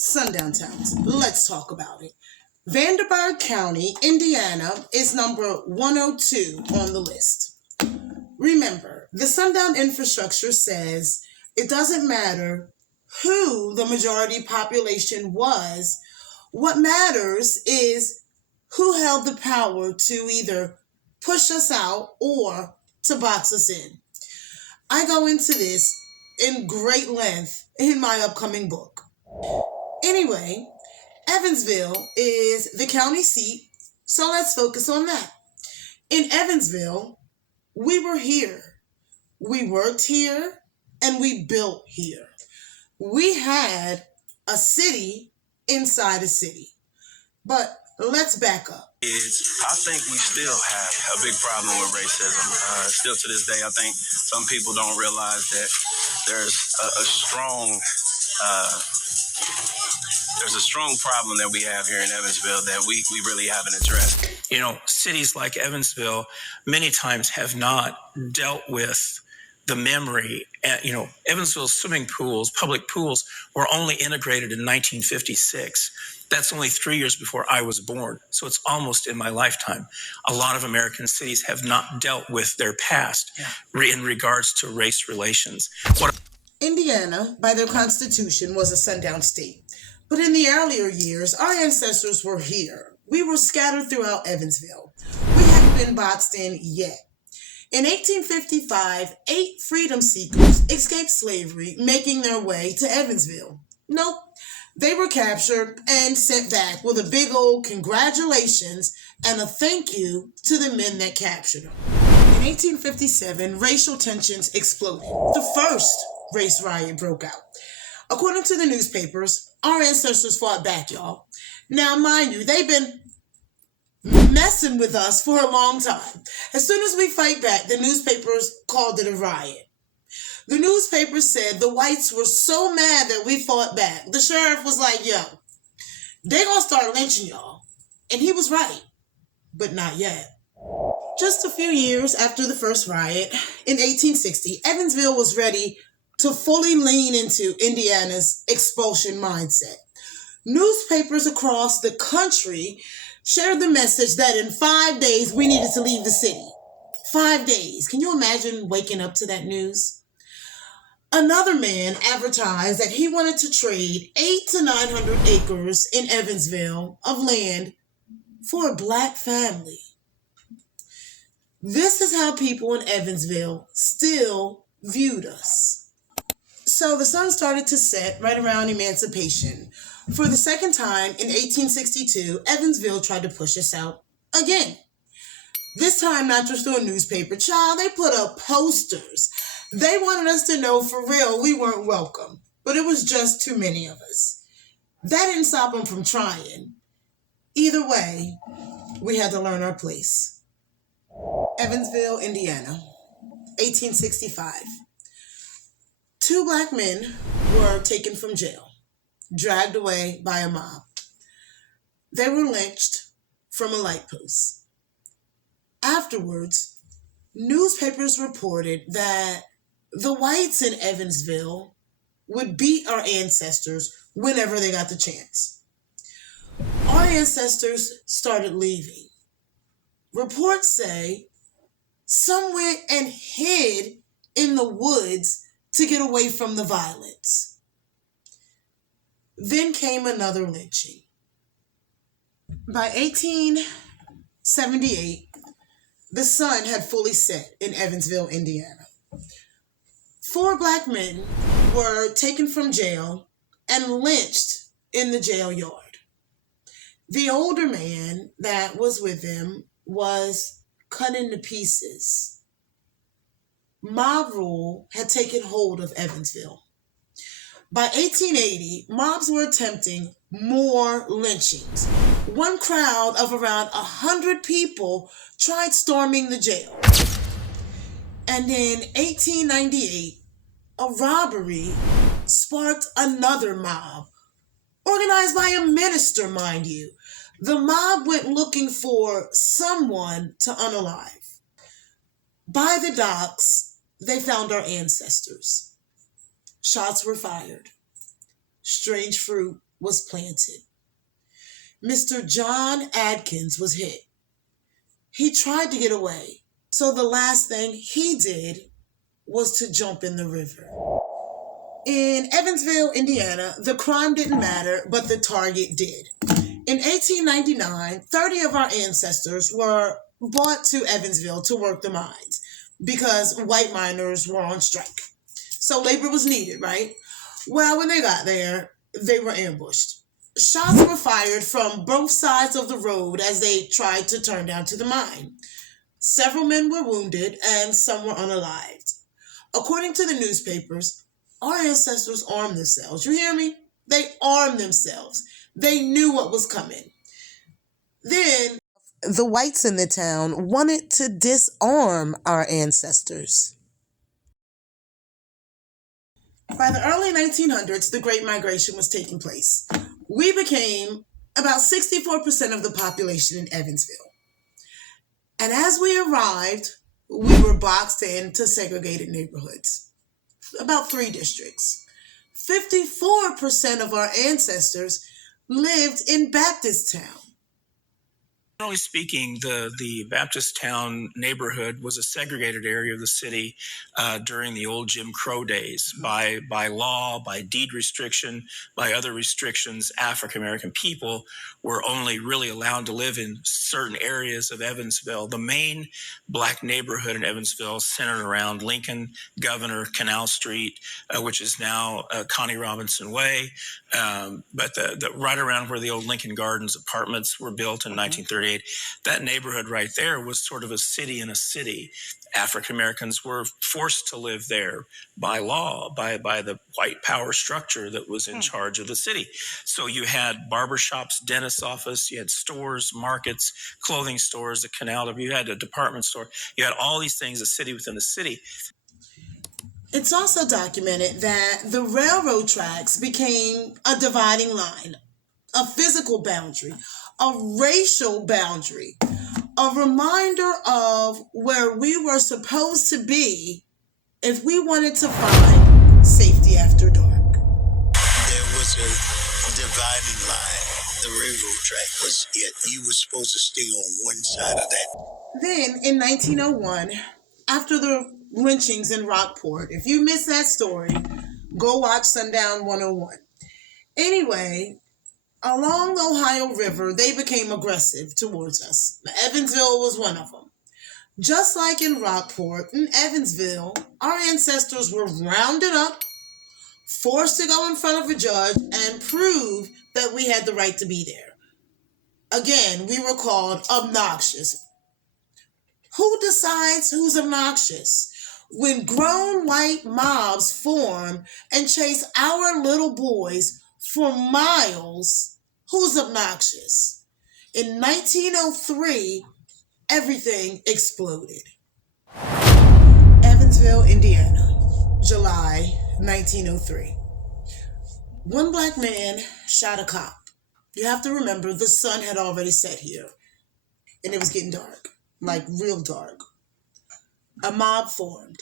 Sundown towns. Let's talk about it. Vanderburgh County, Indiana is number 102 on the list. Remember, the Sundown infrastructure says it doesn't matter who the majority population was. What matters is who held the power to either push us out or to box us in. I go into this in great length in my upcoming book. Anyway, Evansville is the county seat, so let's focus on that. In Evansville, we were here. We worked here and we built here. We had a city inside a city. But let's back up. I think we still have a big problem with racism. Still to this day, I think some people don't realize that there's a strong problem that we have here in Evansville that we really haven't addressed. Cities like Evansville many times have not dealt with the memory. Evansville's swimming pools, public pools, were only integrated in 1956. That's only 3 years before I was born. So it's almost in my lifetime. A lot of American cities have not dealt with their past in regards to race relations. Indiana, by their constitution, was a sundown state. But in the earlier years, our ancestors were here. We were scattered throughout Evansville. We hadn't been boxed in yet. In 1855, 8 freedom seekers escaped slavery, making their way to Evansville. Nope. They were captured and sent back with a big old congratulations and a thank you to the men that captured them. In 1857, racial tensions exploded. The first race riot broke out. According to the newspapers, our ancestors fought back, y'all. Now, mind you, they've been messing with us for a long time. As soon as we fight back, the newspapers called it a riot. The newspaper said the whites were so mad that we fought back. The sheriff was like, yo, they gonna start lynching y'all. And he was right, but not yet. Just a few years after the first riot, in 1860, Evansville was ready to fully lean into Indiana's expulsion mindset. Newspapers across the country shared the message that in 5 days we needed to leave the city. 5 days. Can you imagine waking up to that news? Another man advertised that he wanted to trade 800 to 900 acres in Evansville of land for a black family. This is how people in Evansville still viewed us. So the sun started to set right around emancipation. For the second time in 1862, Evansville tried to push us out again. This time, not just through a newspaper. Child, they put up posters. They wanted us to know for real we weren't welcome, but it was just too many of us. That didn't stop them from trying. Either way, we had to learn our place. Evansville, Indiana, 1865. 2 black men were taken from jail, dragged away by a mob. They were lynched from a light post. Afterwards, newspapers reported that the whites in Evansville would beat our ancestors whenever they got the chance. Our ancestors started leaving. Reports say some went and hid in the woods to get away from the violence. Then came another lynching. By 1878, the sun had fully set in Evansville, Indiana. 4 black men were taken from jail and lynched in the jail yard. The older man that was with them was cut into pieces. Mob rule had taken hold of Evansville. By 1880, mobs were attempting more lynchings. One crowd of around 100 people tried storming the jail. And in 1898, a robbery sparked another mob, organized by a minister, mind you. The mob went looking for someone to unalive. By the docks, they found our ancestors. Shots were fired. Strange fruit was planted. Mr. John Adkins was hit. He tried to get away, so the last thing he did was to jump in the river. In Evansville, Indiana, the crime didn't matter, but the target did. In 1899, 30 of our ancestors were brought to Evansville to work the mines because white miners were on strike. So labor was needed, right? Well, when they got there, they were ambushed. Shots were fired from both sides of the road as they tried to turn down to the mine. Several men were wounded and some were unalived. According to the newspapers, our ancestors armed themselves. You hear me? They armed themselves. They knew what was coming. Then the whites in the town wanted to disarm our ancestors. By the early 1900s, the Great Migration was taking place. We became about 64% of the population in Evansville. And as we arrived, we were boxed into segregated neighborhoods, about 3 districts. 54% of our ancestors lived in Baptisttown. Generally speaking, the Baptisttown neighborhood was a segregated area of the city during the old Jim Crow days. By law, by deed restriction, by other restrictions, African American people were only really allowed to live in certain areas of Evansville. The main black neighborhood in Evansville centered around Lincoln, Governor, Canal Street, which is now Connie Robinson Way, but the right around where the old Lincoln Gardens apartments were built in 1938. That neighborhood right there was sort of a city in a city. African Americans were forced to live there by law, by the white power structure that was in charge of the city. So you had barbershops, dentist's office, you had stores, markets, clothing stores, the canal, you had a department store, you had all these things, a city within a city. It's also documented that the railroad tracks became a dividing line, a physical boundary, a racial boundary, a reminder of where we were supposed to be if we wanted to find safety after dark. There was a dividing line. The railroad track was it. You were supposed to stay on one side of that. Then in 1901, after the lynchings in Rockport, if you missed that story, go watch Sundown 101. Anyway, along the Ohio River, they became aggressive towards us. Evansville was one of them. Just like in Rockport, in Evansville, our ancestors were rounded up, forced to go in front of a judge and prove that we had the right to be there. Again, we were called obnoxious. Who decides who's obnoxious? When grown white mobs form and chase our little boys for miles, who's obnoxious? In 1903, everything exploded. Evansville, Indiana, July 1903. One black man shot a cop. You have to remember the sun had already set here and it was getting dark, like real dark. A mob formed.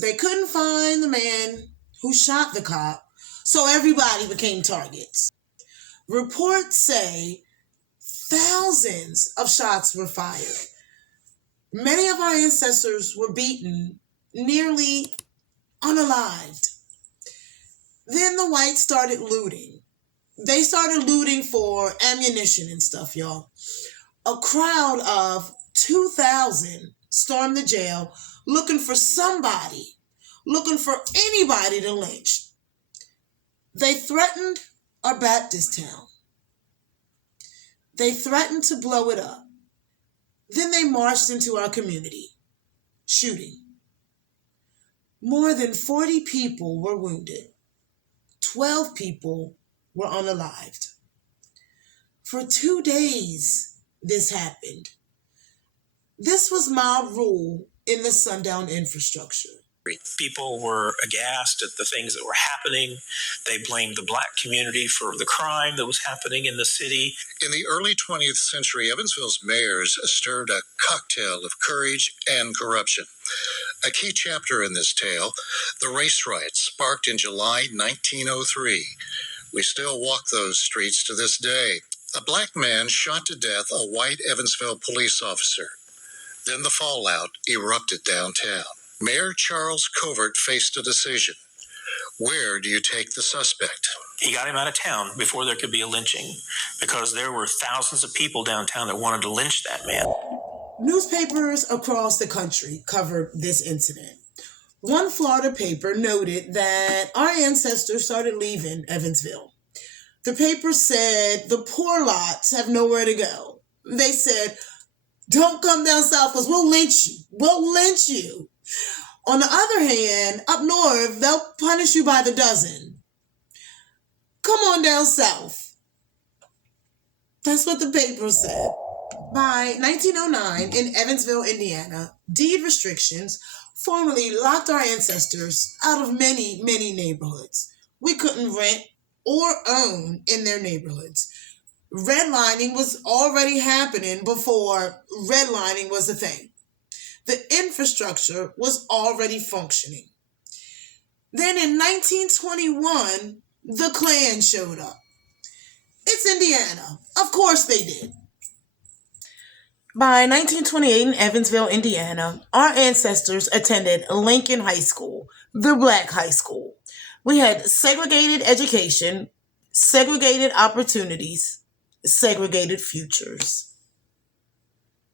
They couldn't find the man who shot the cop, so everybody became targets. Reports say thousands of shots were fired. Many of our ancestors were beaten, nearly unalived. Then the whites started looting. They started looting for ammunition and stuff, y'all. A crowd of 2,000 stormed the jail looking for somebody, looking for anybody to lynch. They threatened our Baptisttown. They threatened to blow it up. Then they marched into our community, shooting. More than 40 people were wounded. 12 people were unalived. For 2 days, this happened. This was mob rule in the Sundown infrastructure. People were aghast at the things that were happening. They blamed the black community for the crime that was happening in the city. In the early 20th century, Evansville's mayors stirred a cocktail of courage and corruption. A key chapter in this tale, the race riots sparked in July 1903. We still walk those streets to this day. A black man shot to death a white Evansville police officer. Then the fallout erupted downtown. Mayor Charles Covert faced a decision. Where do you take the suspect? He got him out of town before there could be a lynching, because there were thousands of people downtown that wanted to lynch that man. Newspapers across the country covered this incident. One Florida paper noted that our ancestors started leaving Evansville. The paper said the poor lots have nowhere to go. They said, don't come down south because we'll lynch you. We'll lynch you. On the other hand, up north, they'll punish you by the dozen. Come on down south. That's what the paper said. By 1909, in Evansville, Indiana, deed restrictions formally locked our ancestors out of many, many neighborhoods. We couldn't rent or own in their neighborhoods. Redlining was already happening before redlining was a thing. The infrastructure was already functioning. Then in 1921, the Klan showed up. It's Indiana. Of course they did. By 1928 in Evansville, Indiana, our ancestors attended Lincoln High School, the black high school. We had segregated education, segregated opportunities, segregated futures.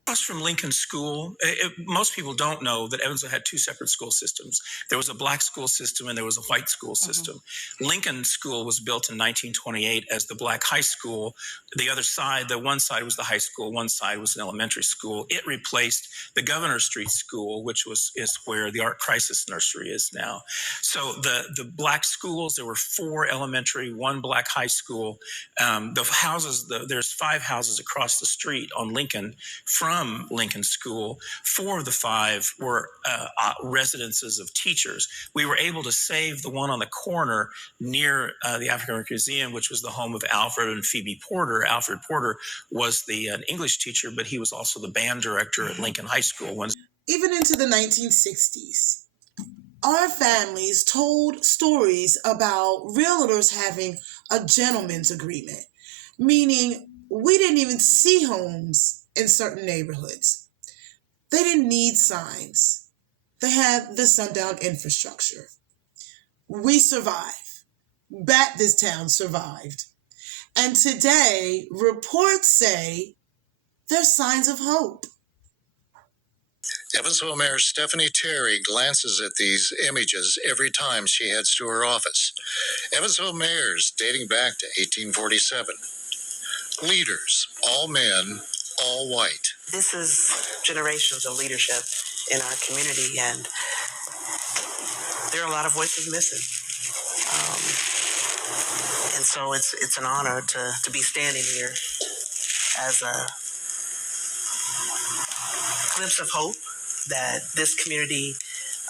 Across from Lincoln School, most people don't know that Evansville had two separate school systems. There was a black school system and there was a white school system. Lincoln School was built in 1928 as the black high school. The other side, the one side was the high school, one side was an elementary school. It replaced the Governor Street School, which is where the Art Crisis Nursery is now. So the black schools, there were 4 elementary, 1 black high school. The houses, there's 5 houses across the street on Lincoln from Lincoln School. 4 of the 5 were residences of teachers. We were able to save the one on the corner near the African American Museum, which was the home of Alfred and Phoebe Porter. Alfred Porter was an English teacher, but he was also the band director at Lincoln High School. Even into the 1960s, our families told stories about realtors having a gentleman's agreement, meaning we didn't even see homes in certain neighborhoods. They didn't need signs. They had the Sundown infrastructure. We survived. Baptisttown survived. And today, reports say there's signs of hope. Evansville Mayor Stephanie Terry glances at these images every time she heads to her office. Evansville mayors dating back to 1847. Leaders, all men, all white. This is generations of leadership in our community, and there are a lot of voices missing. And so it's an honor to be standing here as a glimpse of hope that this community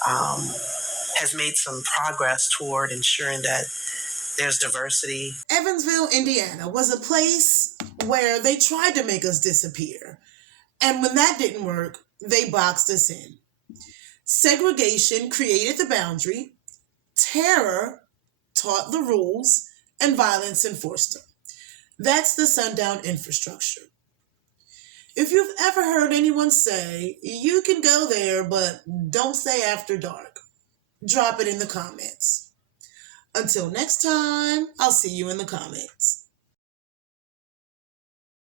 has made some progress toward ensuring that there's diversity. Evansville, Indiana was a place where they tried to make us disappear. And when that didn't work, they boxed us in. Segregation created the boundary, terror taught the rules, and violence enforced them. That's the Sundown infrastructure. If you've ever heard anyone say, you can go there, but don't stay after dark, drop it in the comments. Until next time, I'll see you in the comments.